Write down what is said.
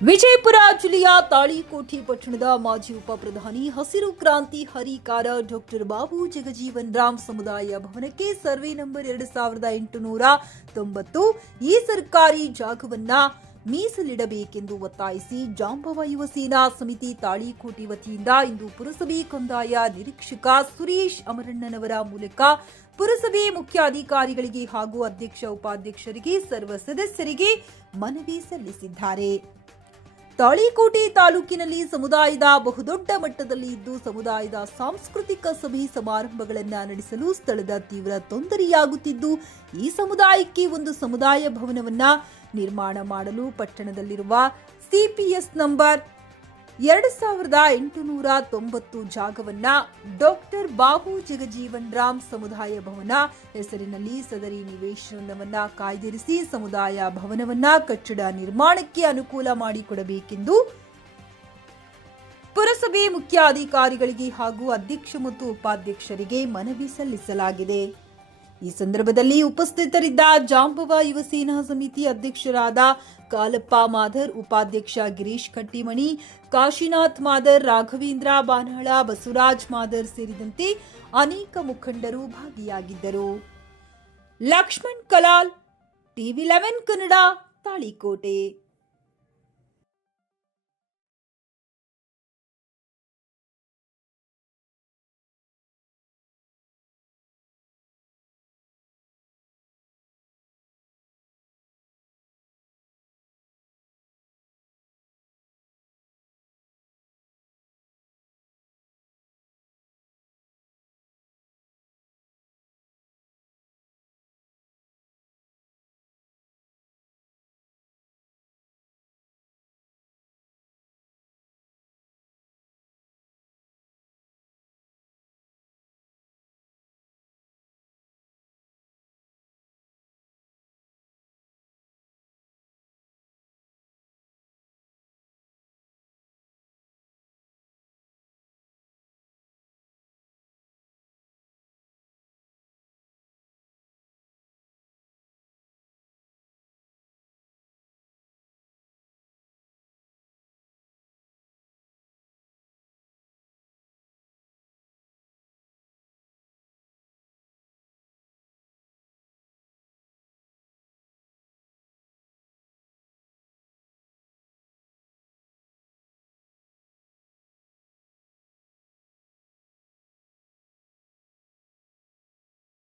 ವಿಜಯಪುರ ಜಿಲ್ಲೆಯ ತಾಳಿಕೋಟೆ ಪಟ್ಟಣದ ಮಾಜಿ ಉಪಪ್ರಧಾನಿ ಹಸಿರು ಕ್ರಾಂತಿ ಹರಿಕಾರ ಡಾಕ್ಟರ್ ಬಾಬು ಜಗಜೀವನ್ ರಾಮ್ ಸಮುದಾಯ ಭವನಕ್ಕೆ ಸರ್ವೆ ನಂಬರ್ ಎರಡು ಸಾವಿರದ ಎಂಟುನೂರ ತೊಂಬತ್ತು ಈ ಸರ್ಕಾರಿ ಜಾಗವನ್ನ ಮೀಸಲಿಡಬೇಕೆಂದು ಒತ್ತಾಯಿಸಿ ಜಾಂಬವ ಯುವ ಸೇನಾ ಸಮಿತಿ ತಾಳಿಕೋಟಿ ವತಿಯಿಂದ ಇಂದು ಪುರಸಭೆ ಕಂದಾಯ ನಿರೀಕ್ಷಕ ಸುರೇಶ್ ಅಮರಣ್ಣನವರ ಮೂಲಕ ಪುರಸಭೆ ಮುಖ್ಯಾಧಿಕಾರಿಗಳಿಗೆ ಹಾಗೂ ಅಧ್ಯಕ್ಷ ಉಪಾಧ್ಯಕ್ಷರಿಗೆ ಸರ್ವ ಸದಸ್ಯರಿಗೆ ಮನವಿ ಸಲ್ಲಿಸಿದ್ದಾರೆ. ತಾಳಿಕೋಟೆ ತಾಲೂಕಿನಲ್ಲಿ ಸಮುದಾಯದ ಬಹುದೊಡ್ಡ ಮಟ್ಟದಲ್ಲಿ ಇದ್ದು ಸಮುದಾಯದ ಸಾಂಸ್ಕೃತಿಕ ಸಭೆ ಸಮಾರಂಭಗಳನ್ನು ನಡೆಸಲು ಸ್ಥಳದ ತೀವ್ರ ತೊಂದರೆಯಾಗುತ್ತಿದ್ದು, ಈ ಸಮುದಾಯಕ್ಕೆ ಒಂದು ಸಮುದಾಯ ಭವನವನ್ನ ನಿರ್ಮಾಣ ಮಾಡಲು ಪಟ್ಟಣದಲ್ಲಿರುವ ಸಿಪಿಎಸ್ ನಂಬರ್ ಎರಡು ಸಾವಿರದ ಎಂಟುನೂರ ತೊಂಬತ್ತು ಜಾಗವನ್ನ ಡಾಕ್ಟರ್ ಬಾಬು ಜಗಜೀವನ್ ರಾಮ್ ಸಮುದಾಯ ಭವನ ಹೆಸರಿನಲ್ಲಿ ಸದರಿ ನಿವೇಶನವನ್ನ ಕಾಯ್ದಿರಿಸಿ ಸಮುದಾಯ ಭವನವನ್ನ ಕಟ್ಟಡ ನಿರ್ಮಾಣಕ್ಕೆ ಅನುಕೂಲ ಮಾಡಿಕೊಡಬೇಕೆಂದು ಪುರಸಭೆ ಮುಖ್ಯ ಅಧಿಕಾರಿಗಳಿಗೆ ಹಾಗೂ ಅಧ್ಯಕ್ಷ ಮತ್ತು ಉಪಾಧ್ಯಕ್ಷರಿಗೆ ಮನವಿ ಸಲ್ಲಿಸಲಾಗಿದೆ. ಈ ಸಂದರ್ಭದಲ್ಲಿ ಉಪಸ್ಥಿತರಿದ್ದ ಜಾಂಬವ ಯುವ ಸೇನಾ ಸಮಿತಿ ಅಧ್ಯಕ್ಷರಾದ ಕಾಲಪ್ಪ ಮಾಧರ್, ಉಪಾಧ್ಯಕ್ಷ ಗಿರೀಶ್ ಕಟ್ಟಿಮಣಿ, ಕಾಶಿನಾಥ್ ಮಾದರ್ ರಾಘವೇಂದ್ರ ಬಾನಹಳ, ಬಸವರಾಜ್ ಮಾದರ್ ಸೇರಿದಂತೆ ಅನೇಕ ಮುಖಂಡರು ಭಾಗಿಯಾಗಿದ್ದರು. Laxman Kalal, TV eleven Kannada, Talikote.